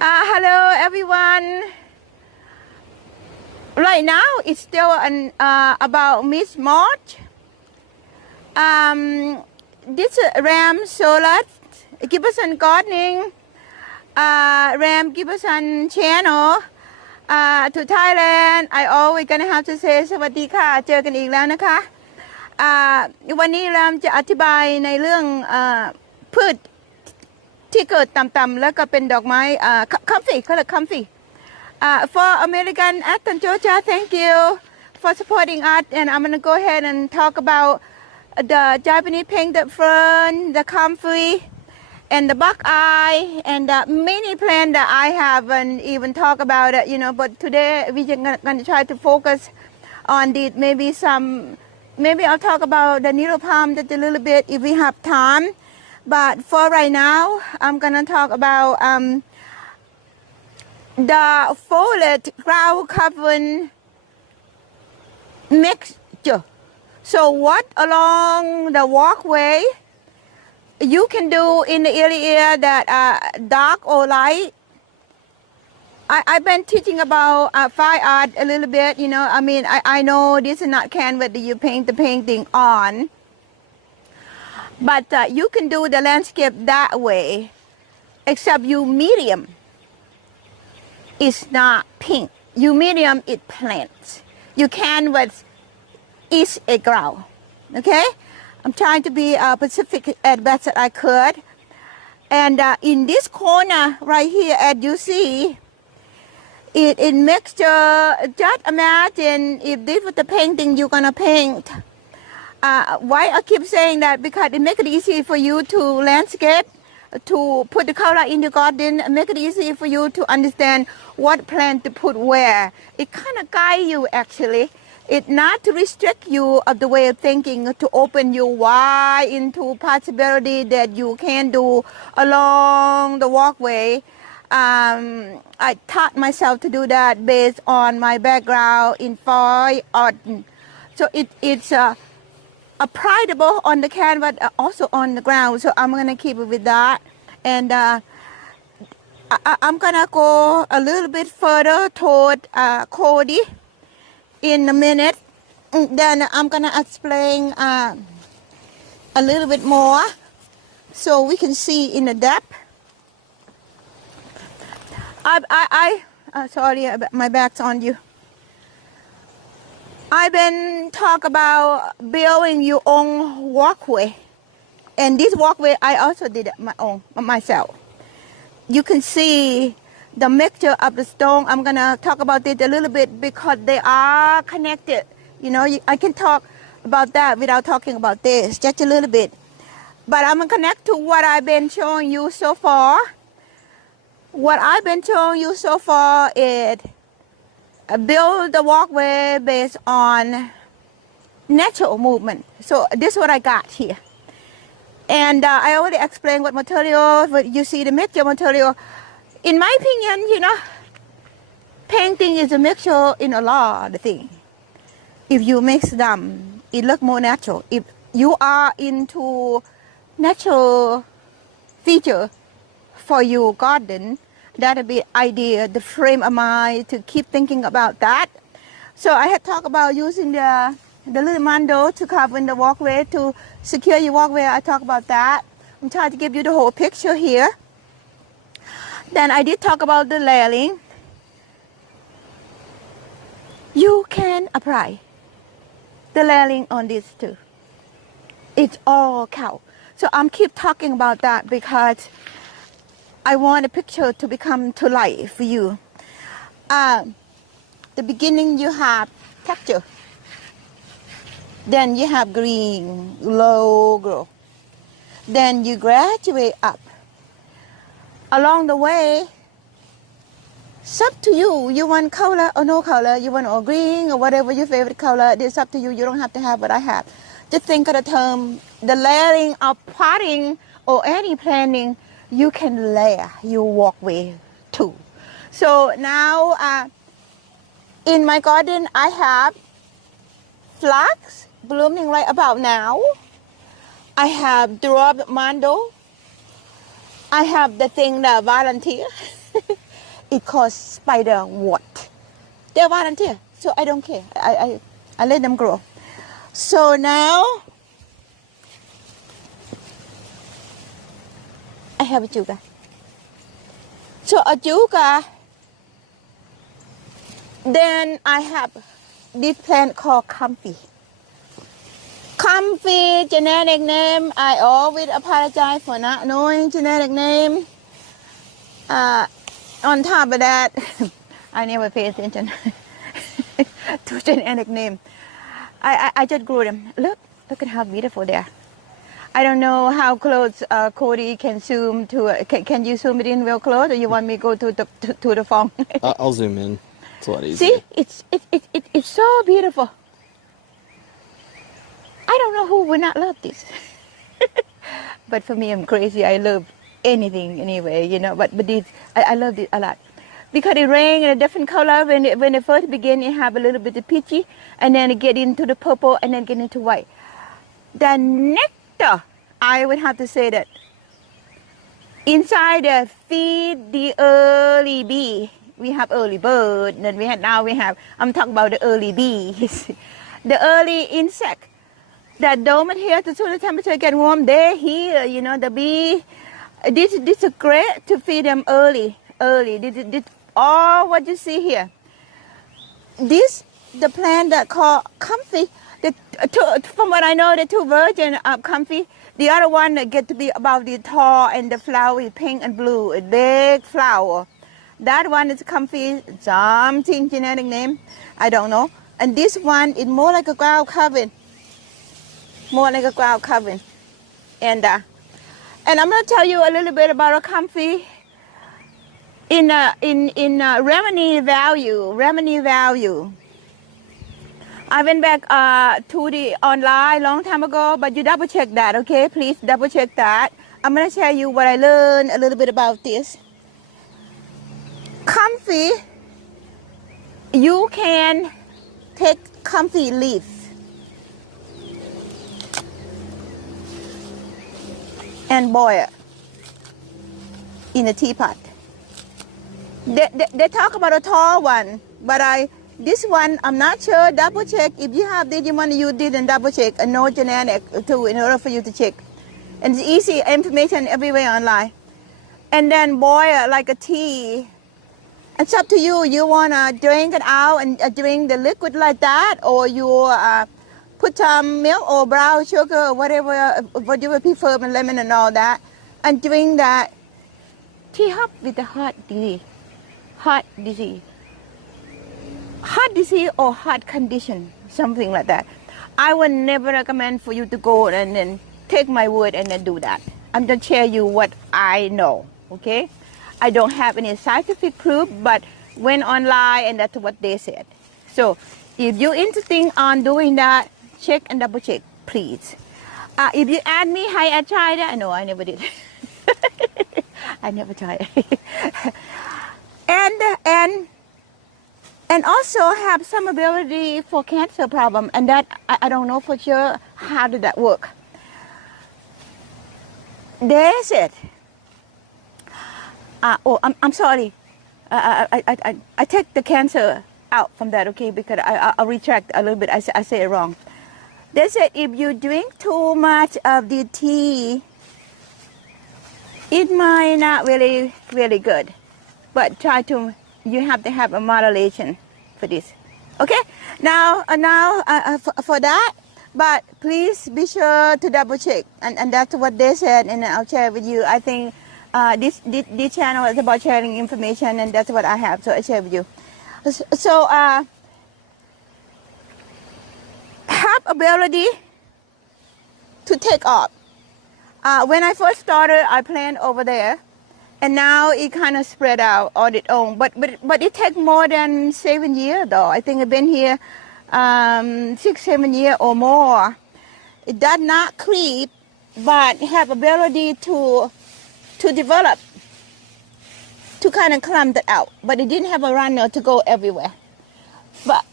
Hello everyone. Right now it's still about mid-March. This Ram Sorat Giberson Gardening, Ram Giberson Channel to Thailand. I always gonna have to say สวัสดีค่ะเจอกันอีกแล้วนะคะวันนี้รามจะอธิบายในเรื่องพืชที่เกิดต่ำๆแล้วก็เป็นดอกไม้comfrey เขาเรียก comfrey for American Athens Georgia thank you for supporting us and I'm gonna go ahead and talk about the Japanese painted fern the comfrey and the buckeye and many plants that I haven't even talked about it but today we're gonna try to focus on the maybe I'll talk about the needle palm just a little bit if we have time. But for right now, I'm gonna talk about the foliage ground covering mixture. So what along the walkway you can do in the area that dark or light. I've been teaching about fine art a little bit, I know this is not canvas that you paint the painting on. But you can do the landscape that way, except you medium is not pink. You medium is plants. You canvas is a ground. Okay? I'm trying to be Pacific as best that I could. And in this corner right here, as you see, it mixture. Just imagine if this was the painting you're gonna paint. Why I keep saying that? Because it makes it easy for you to landscape, to put the color in the garden, make it easy for you to understand what plant to put where. It kind of guide you actually. It not to restrict you of the way of thinking, to open you wide into possibility that you can do along the walkway. I taught myself to do that based on my background in fine art. So it's applicable on the canvas, also on the ground. So I'm gonna keep it with that, and I'm gonna go a little bit further toward Cody in a minute. Then I'm gonna explain a little bit more, so we can see in the depth. Sorry, my back's on you. I've been talk about building your own walkway, and this walkway I also did it myself. You can see the mixture of the stone. I'm gonna talk about it a little bit because they are connected. I can talk about that without talking about this just a little bit. But I'm gonna connect to what I've been showing you so far. What I've been showing you so far is build the walkway based on natural movement. So this is what I got here. And I already explained what material, but you see the mixture material. In my opinion, painting is a mixture in a lot of things. If you mix them, it looks more natural. If you are into natural feature for your garden, that'll be idea, the frame of mind to keep thinking about that. So I had talked about using the little mondo to cover the walkway, to secure your walkway. I talk about that. I'm trying to give you the whole picture here. Then I did talk about the layering. You can apply the layering on this too. It's all count. So I'm keep talking about that because I want a picture to become to life for you. The beginning you have texture. Then you have green, low growth. Then you graduate up. Along the way, it's up to you. You want color or no color. You want all green or whatever your favorite color. It's up to you. You don't have to have what I have. Just think of the term, the layering of potting or any planting. You can layer your walkway too. So now in my garden I have flax blooming right about now. I have dwarf mondo. I have the thing that volunteer. it called spider wart. They're volunteer, so I don't care. I let them grow. So now I have Ajuga. So Ajuga, then I have this plant called Comfrey. Comfrey, genetic name, I always apologize for not knowing genetic name. On top of that, I never pay attention to genetic name. I just grew them. Look at how beautiful they are. I don't know how close Cody can zoom to. Can you zoom it in real close, or you want me to go to the phone? I'll zoom in. It's a lot easier. See, it's so beautiful. I don't know who would not love this, but for me, I'm crazy. I love anything anyway, you know. But this, I love this a lot because it rain in a different color. When it first begin, it have a little bit of peachy, and then it get into the purple, and then get into white. The nectar, I would have to say that inside the feed the early bee. We have early bird, and then we have. I'm talking about the early bees, the early insect that don't adhere to soon the temperature get warm. They're here, you know. The bee. This is great to feed them early. This all what you see here. This the plant that called Comfrey. From what I know, the two versions of Comfrey. The other one that get to be about the tall and the flower is pink and blue, a big flower. That one is Comfrey, something genetic name, I don't know. And this one is more like a ground covering. More like a ground covering. And I'm going to tell you a little bit about a Comfrey in revenue value. I went back to the online long time ago, but you double check that, okay? Please double check that. I'm going to tell you what I learned a little bit about this. Comfrey, you can take Comfrey leaf and boil it in a teapot. They talk about a tall one, but this one, I'm not sure. Double check. If you have this, you want to use this and double check. And no genetic too, in order for you to check. And it's easy information everywhere online. And then boil like a tea. It's up to you. You want to drink it out and drink the liquid like that, or you put some milk or brown sugar or whatever you prefer, and lemon and all that, and drink that. Tea up with the heart disease. Heart disease or heart condition, something like that. I would never recommend for you to go and then take my word and then do that. I'm just share you what I know, okay? I don't have any scientific proof, but went online and that's what they said. So if you're interested on doing that, check and double check, please. If you add me, hi, I tried it. No, I never did. I never tried. And also have some ability for cancer problem, and that I don't know for sure how did that work. They said, I'm sorry, I take the cancer out from that, okay, because I'll retract a little bit, I say it wrong. They said if you drink too much of the tea, it might not really good, but you have to have a moderation for this, okay? Now for that, but please be sure to double check, and that's what they said, and I'll share with you. I think this channel is about sharing information, and that's what I have, so I share with you. So have ability to take off. When I first started, I planted over there, and now it kind of spread out on its own. But it takes more than 7 years, though. I think I've been here 6-7 years or more. It does not creep, but have ability to develop, to kind of climb that out. But it didn't have a runner to go everywhere. But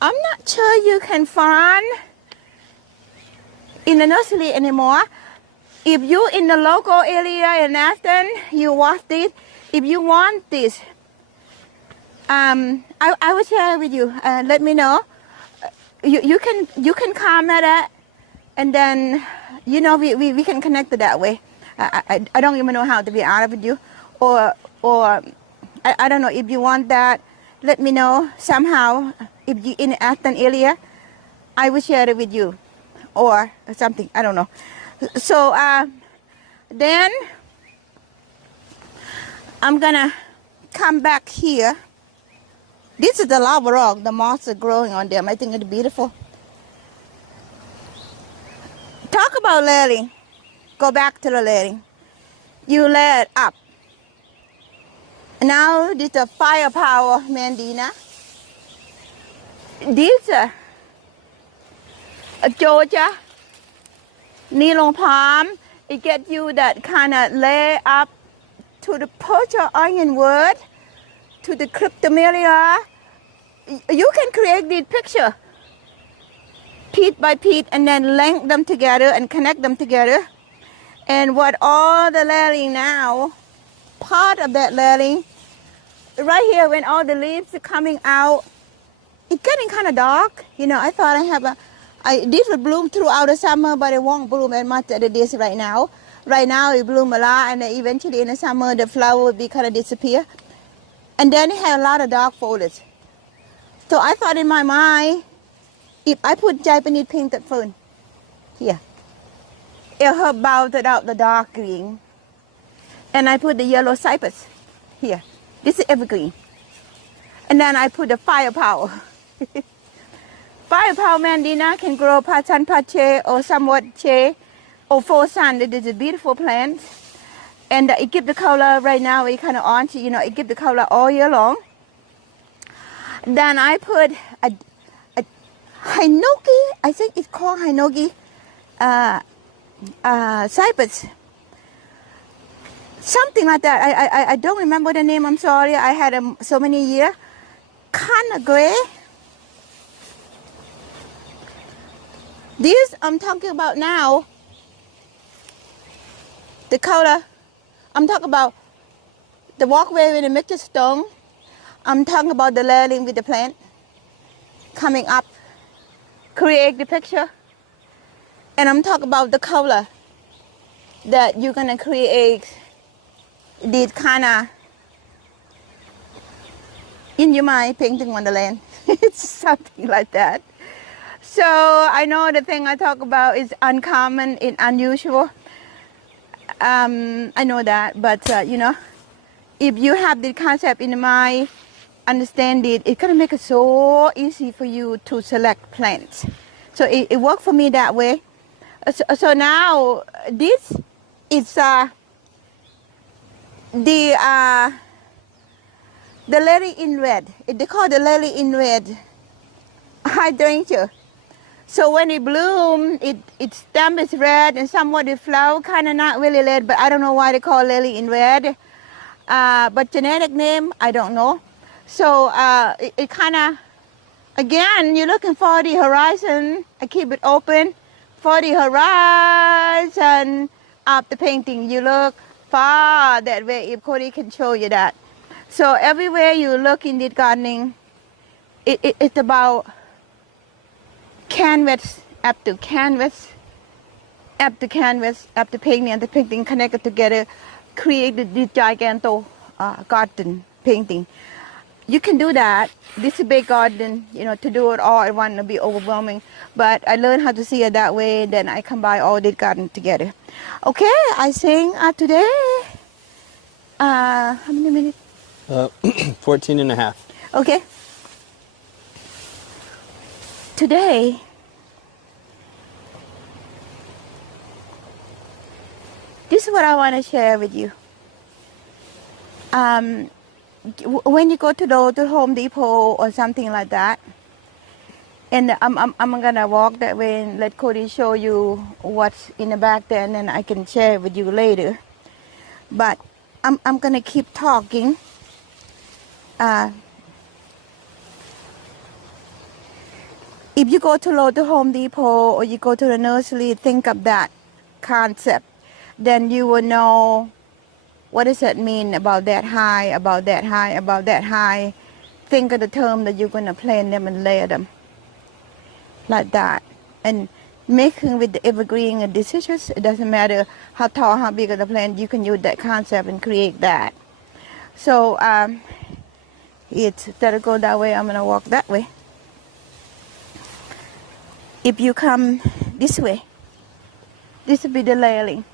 I'm not sure you can find in the nursery anymore. If you in the local area in Aston, you watch this. If you want this, I will share with you. Let me know. You can comment that, and then we can connect it that way. I don't even know how to be honest with you, or I don't know if you want that. Let me know somehow. If you in Aston area, I will share it with you, or something. I don't know. So then I'm gonna come back here. This is the lava rock. The moss are growing on them. I think it's beautiful. Talk about layering. Go back to the layering. You layer it up. Now this is a firepower Mandina. This Georgia. Nylon palm. It gets you that kind of lay up to the poacher ironwood, to the cryptomeria. You can create this picture piece by piece and then link them together and connect them together. And what all the layering now, part of that layering, right here when all the leaves are coming out, it's getting kind of dark. I thought this will bloom throughout the summer, but it won't bloom as much as it is right now. Right now it bloom a lot, and then eventually in the summer the flower will be kind of disappear. And then it has a lot of dark foliage. So I thought in my mind, if I put Japanese painted fern here, it'll help balance out the dark green. And I put the yellow cypress here. This is evergreen. And then I put the firepower. Firepower Mandina can grow Patan Pache or somewhat Che or full sun. It is a beautiful plant. And it gives the color right now, it's kind of orange, it gives the color all year long. Then I put a Hinoki, I think it's called Hinoki cypress. Something like that. I don't remember the name, I'm sorry. I had so many years. Kind of gray. This I'm talking about now, the color. I'm talking about the walkway with the mixed stone. I'm talking about the layering with the plant coming up, create the picture. And I'm talking about the color that you're gonna create this kind of in your mind painting wonderland. It's something like that. So I know the thing I talk about is uncommon and unusual. I know that, but if you have the concept in mind, understand it, it's gonna make it so easy for you to select plants. So it worked for me that way. So now this is the lily in red. They call the lily in red hydrangea. So when it blooms, its stem is red and somewhat the flower kind of not really red, but I don't know why they call lily in red. But genetic name, I don't know. So it kind of, again, you're looking for the horizon. I keep it open for the horizon of the painting. You look far that way if Cody can show you that. So everywhere you look in this gardening, it's about canvas after canvas after canvas after painting and the painting connected together, created this gigantic garden painting. You can do that. This is a big garden, to do it all at once would be overwhelming. But I learned how to see it that way, then I combine all this garden together. Okay, I think today, how many minutes? 14 and a half. Okay. Today, this is what I want to share with you. When you go to the Home Depot or something like that, and I'm gonna walk that way and let Cody show you what's in the back there, and then I can share with you later. But I'm gonna keep talking. If you go to the Home Depot or you go to the nursery, think of that concept, then you will know what does that mean about that high, about that high, about that high. think of the term that you're going to plant them and layer them like that. And making with the evergreen and deciduous, it doesn't matter how tall, how big of the plant, you can use that concept and create that. So it's instead of go that way, I'm going to walk that way. If you come this way, this will be the layering.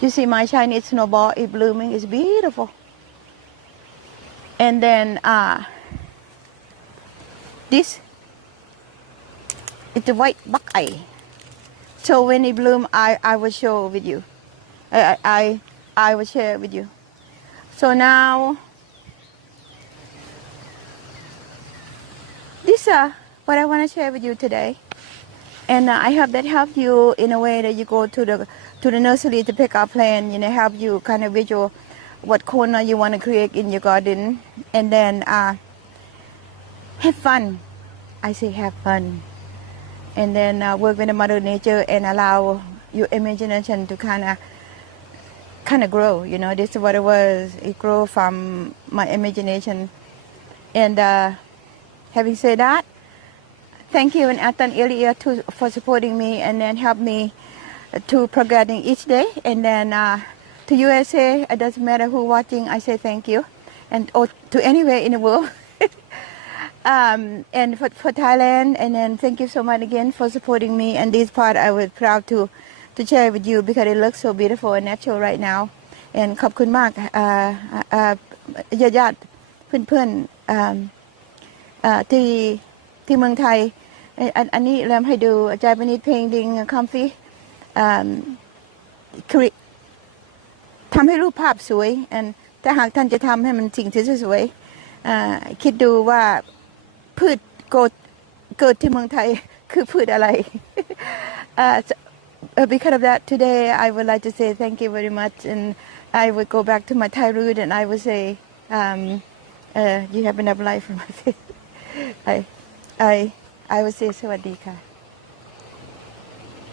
You see my Chinese snowball is blooming, it's beautiful. And then this is the white buckeye. So when it bloom, I will show with you. I will share with you. So now, this is what I want to share with you today. And I hope that help you in a way that you go to the nursery to pick up plant, help you kind of visual what corner you want to create in your garden. And then have fun. I say have fun. And then work with the Mother Nature and allow your imagination to kind of grow. This is what it was. It grew from my imagination. And having said that, thank you and Atan earlier for supporting me and then help me to progressing each day. And then to USA, it doesn't matter who watching, I say thank you. And to anywhere in the world. And for Thailand, and then thank you so much again for supporting me. And this part I was proud to share with you because it looks so beautiful and natural right now. And ขอบคุณมากญาติๆเพื่อนๆที่เมืองไทยอันนี้เริ่มให้ดู Japanese painting Comfrey ทำให้รูปภาพสวยถ้าหากท่านจะทำให้มันสิ่งที่สวยคิดดูว่าพืชเกิดที่เมืองไทยคือพืชอะไร Because of that, today I would like to say thank you very much, and I would go back to my Thai root, and I would say, you have enough life for my face. I would say สวัสดีค่ะ